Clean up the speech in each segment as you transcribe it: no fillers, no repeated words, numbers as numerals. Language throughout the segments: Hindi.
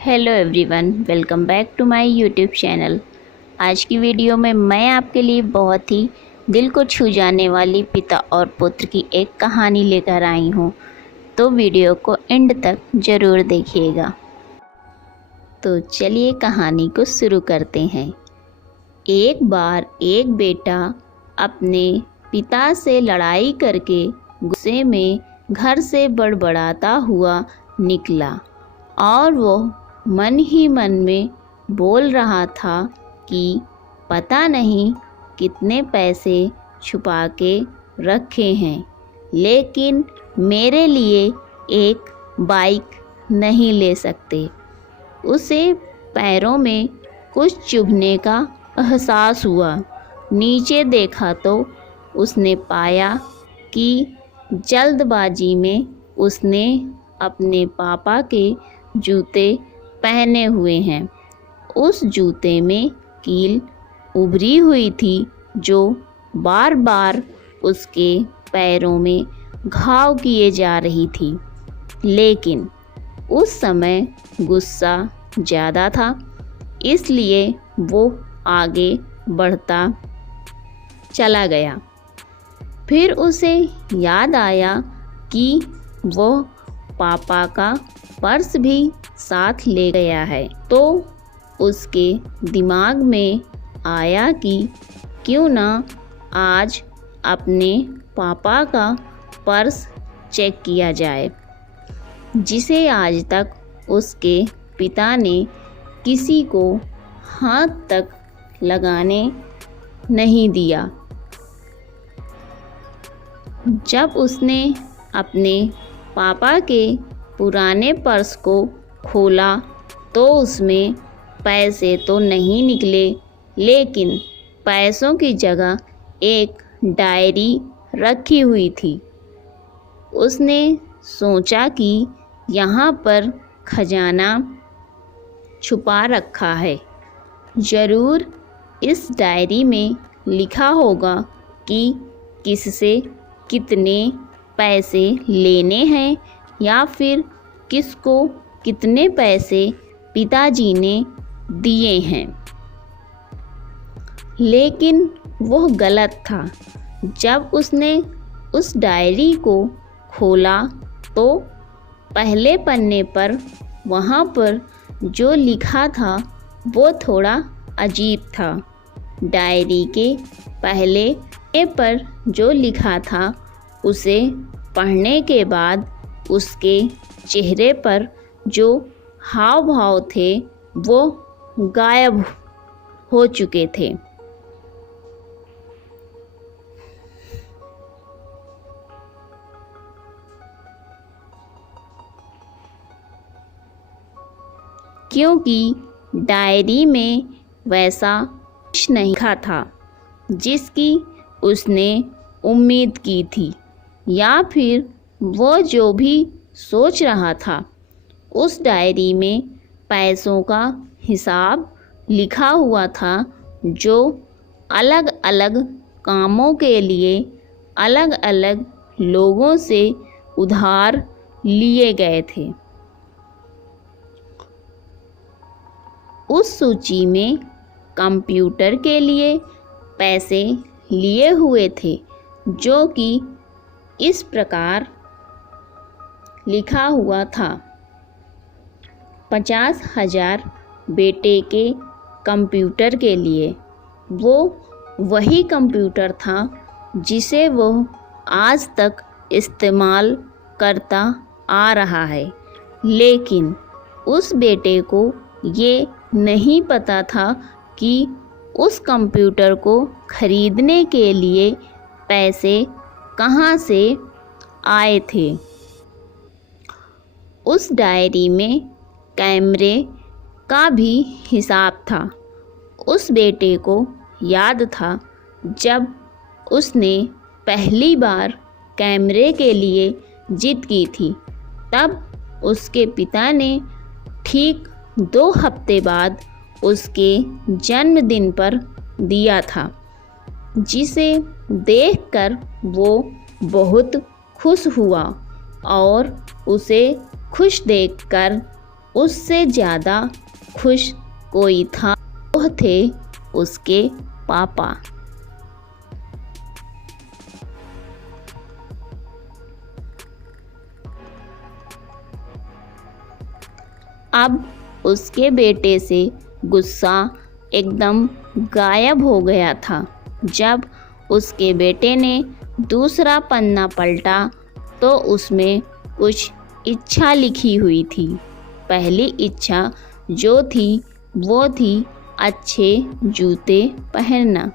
Hello everyone, welcome back to my YouTube channel. आज की वीडियो में मैं आपके लिए बहुत ही दिल को छू जाने वाली पिता और पुत्र की एक कहानी लेकर आई हूँ, तो वीडियो को एंड तक ज़रूर देखिएगा। तो चलिए कहानी को शुरू करते हैं। एक बार एक बेटा अपने पिता से लड़ाई करके गुस्से में घर से बड़बड़ाता हुआ निकला और वो मन ही मन में बोल रहा था कि पता नहीं कितने पैसे छुपा के रखे हैं, लेकिन मेरे लिए एक बाइक नहीं ले सकते। उसे पैरों में कुछ चुभने का एहसास हुआ। नीचे देखा तो उसने पाया कि जल्दबाजी में उसने अपने पापा के जूते पहने हुए हैं। उस जूते में कील उभरी हुई थी जो बार बार उसके पैरों में घाव किए जा रही थी, लेकिन उस समय गुस्सा ज़्यादा था, इसलिए वो आगे बढ़ता चला गया। फिर उसे याद आया कि वो पापा का पर्स भी साथ ले गया है, तो उसके दिमाग में आया कि क्यों ना आज अपने पापा का पर्स चेक किया जाए, जिसे आज तक उसके पिता ने किसी को हाथ तक लगाने नहीं दिया। जब उसने अपने पापा के पुराने पर्स को खोला तो उसमें पैसे तो नहीं निकले, लेकिन पैसों की जगह एक डायरी रखी हुई थी। उसने सोचा कि यहाँ पर खजाना छुपा रखा है, ज़रूर इस डायरी में लिखा होगा कि किससे कितने पैसे लेने हैं या फिर किसको कितने पैसे पिताजी ने दिए हैं। लेकिन वह गलत था। जब उसने उस डायरी को खोला तो पहले पन्ने पर वहाँ पर जो लिखा था वो थोड़ा अजीब था। डायरी के पहले पन्ने पर जो लिखा था उसे पढ़ने के बाद उसके चेहरे पर जो हाव भाव थे वो गायब हो चुके थे। क्योंकि डायरी में वैसा कुछ नहीं लिखा था जिसकी उसने उम्मीद की थी, या फिर वो जो भी सोच रहा था। उस डायरी में पैसों का हिसाब लिखा हुआ था जो अलग अलग कामों के लिए अलग अलग लोगों से उधार लिए गए थे। उस सूची में कंप्यूटर के लिए पैसे लिए हुए थे, जो कि इस प्रकार लिखा हुआ था। 50,000 बेटे के कंप्यूटर के लिए। वो वही कंप्यूटर था जिसे वो आज तक इस्तेमाल करता आ रहा है, लेकिन उस बेटे को ये नहीं पता था कि उस कंप्यूटर को खरीदने के लिए पैसे कहाँ से आए थे। उस डायरी में कैमरे का भी हिसाब था। उस बेटे को याद था जब उसने पहली बार कैमरे के लिए जिद की थी, तब उसके पिता ने ठीक 2 हफ्ते बाद उसके जन्मदिन पर दिया था, जिसे देखकर वो बहुत खुश हुआ और उसे खुश देखकर उससे ज़्यादा खुश कोई था, वह थे उसके पापा। अब उसके बेटे से गुस्सा एकदम गायब हो गया था। जब उसके बेटे ने दूसरा पन्ना पलटा तो उसमें कुछ इच्छा लिखी हुई थी। पहली इच्छा जो थी वो थी अच्छे जूते पहनना।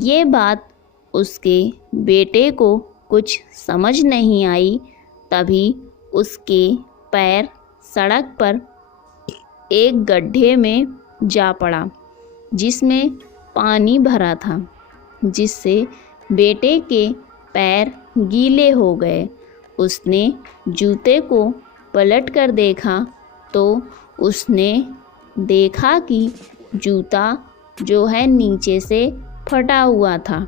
ये बात उसके बेटे को कुछ समझ नहीं आई। तभी उसके पैर सड़क पर एक गड्ढे में जा पड़ा जिसमें पानी भरा था, जिससे बेटे के पैर गीले हो गए। उसने जूते को पलट कर देखा तो उसने देखा कि जूता जो है नीचे से फटा हुआ था।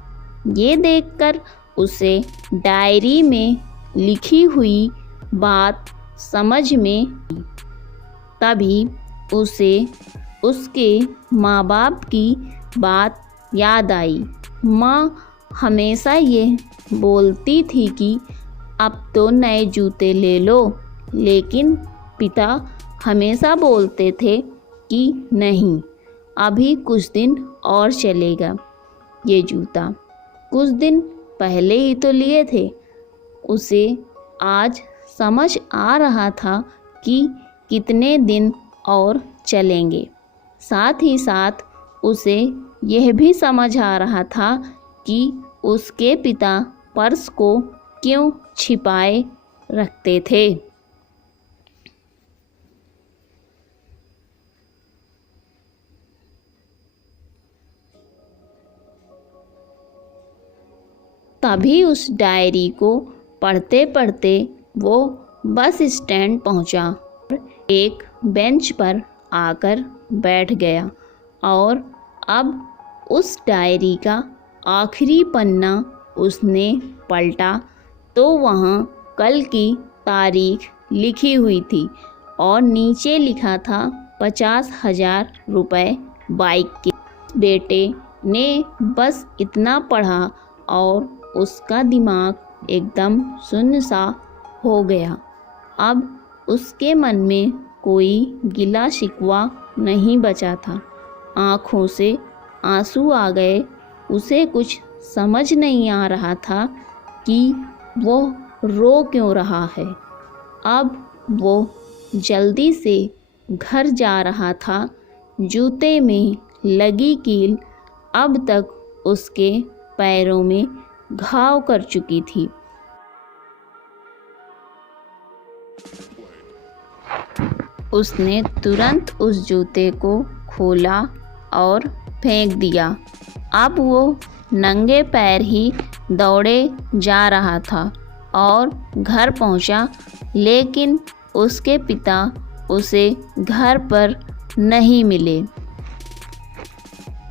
ये देखकर उसे डायरी में लिखी हुई बात समझ में आई। तभी उसे उसके माँ बाप की बात याद आई। माँ हमेशा ये बोलती थी कि अब तो नए जूते ले लो, लेकिन पिता हमेशा बोलते थे कि नहीं, अभी कुछ दिन और चलेगा ये जूता। कुछ दिन पहले ही तो लिए थे। उसे आज समझ आ रहा था कि कितने दिन और चलेंगे। साथ ही साथ उसे यह भी समझ आ रहा था कि उसके पिता पर्स को क्यों छिपाए रखते थे। तभी उस डायरी को पढ़ते पढ़ते वो बस स्टैंड पहुंचा, एक बेंच पर आकर बैठ गया और अब उस डायरी का आखिरी पन्ना उसने पलटा तो वहाँ कल की तारीख लिखी हुई थी और नीचे लिखा था 50,000 रुपये बाइक के। बेटे ने बस इतना पढ़ा और उसका दिमाग एकदम सुन्न सा हो गया। अब उसके मन में कोई गिला शिकवा नहीं बचा था। आँखों से आंसू आ गए। उसे कुछ समझ नहीं आ रहा था कि वो रो क्यों रहा है। अब वो जल्दी से घर जा रहा था। जूते में लगी कील अब तक उसके पैरों में घाव कर चुकी थी। उसने तुरंत उस जूते को खोला और फेंक दिया। अब वो नंगे पैर ही दौड़े जा रहा था और घर पहुंचा, लेकिन उसके पिता उसे घर पर नहीं मिले।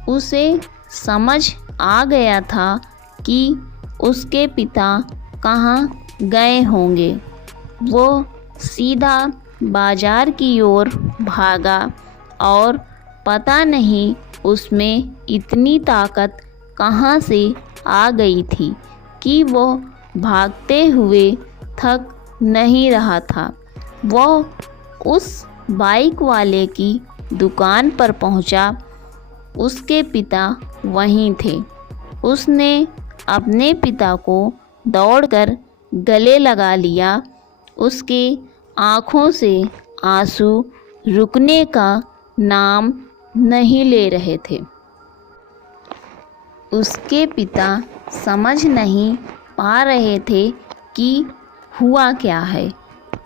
उसे समझ आ गया था कि उसके पिता कहाँ गए होंगे। वो सीधा बाजार की ओर भागा और पता नहीं उसमें इतनी ताकत कहाँ से आ गई थी कि वो भागते हुए थक नहीं रहा था। वो उस बाइक वाले की दुकान पर पहुंचा। उसके पिता वहीं थे। उसने अपने पिता को दौड़कर गले लगा लिया। उसके आँखों से आंसू रुकने का नाम नहीं ले रहे थे। उसके पिता समझ नहीं पा रहे थे कि हुआ क्या है।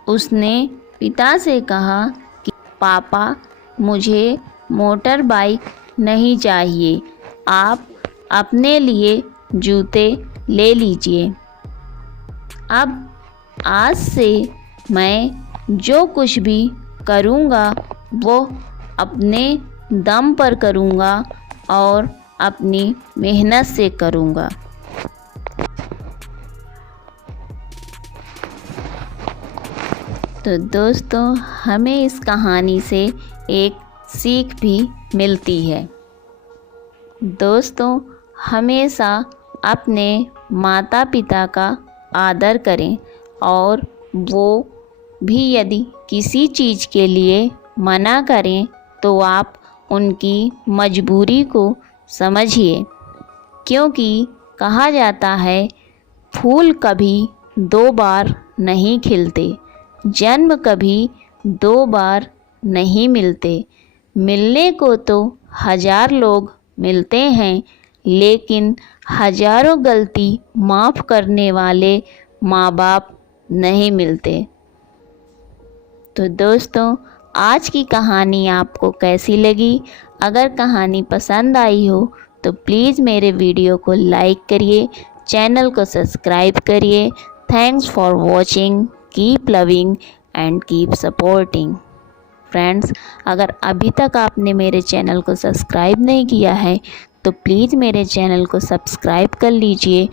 उसने पिता से कहा कि पापा, मुझे मोटर बाइक नहीं चाहिए, आप अपने लिए जूते ले लीजिए। अब आज से मैं जो कुछ भी करूँगा वो अपने दम पर करूँगा और अपनी मेहनत से करूँगा। तो दोस्तों हमें इस कहानी से एक सीख भी मिलती है। दोस्तों हमेशा अपने माता पिता का आदर करें और वो भी यदि किसी चीज़ के लिए मना करें तो आप उनकी मजबूरी को समझिए, क्योंकि कहा जाता है फूल कभी 2 बार नहीं खिलते, जन्म कभी 2 बार नहीं मिलते। मिलने को तो 1000 लोग मिलते हैं, लेकिन हजारों गलती माफ़ करने वाले माँ बाप नहीं मिलते। तो दोस्तों आज की कहानी आपको कैसी लगी? अगर कहानी पसंद आई हो तो प्लीज़ मेरे वीडियो को लाइक करिए, चैनल को सब्सक्राइब करिए। Thanks for watching, keep loving and keep supporting. Friends, अगर अभी तक आपने मेरे चैनल को सब्सक्राइब नहीं किया है तो प्लीज़ मेरे चैनल को सब्सक्राइब कर लीजिए